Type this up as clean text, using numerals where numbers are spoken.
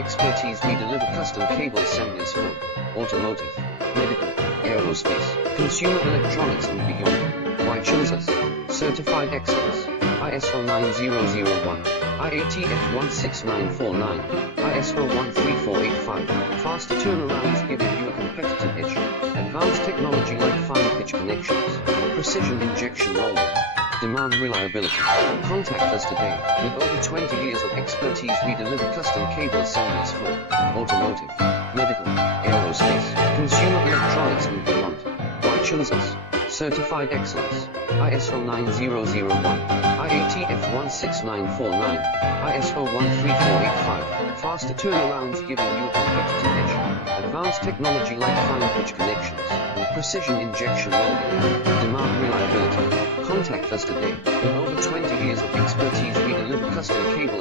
expertise, we deliver custom cable assemblies for automotive, medical, aerospace, consumer electronics and beyond. Why choose us? Certified excellence, ISO 9001, IATF 16949, ISO 13485, faster turnarounds giving you a competitive edge, advanced technology like fine pitch connections, precision injection molding, demand reliability. Contact us today. With over 20 years of expertise, we deliver custom cable assemblies for automotive, medical, aerospace, consumer electronics and beyond. Why choose us? Certified excellence, ISO 9001, IATF 16949, ISO 13485, faster turnarounds giving you a competitive edge, advanced technology like fine pitch connections, precision injection molding, demand reliability. Contact us today. With over 20 years of expertise, we deliver custom cable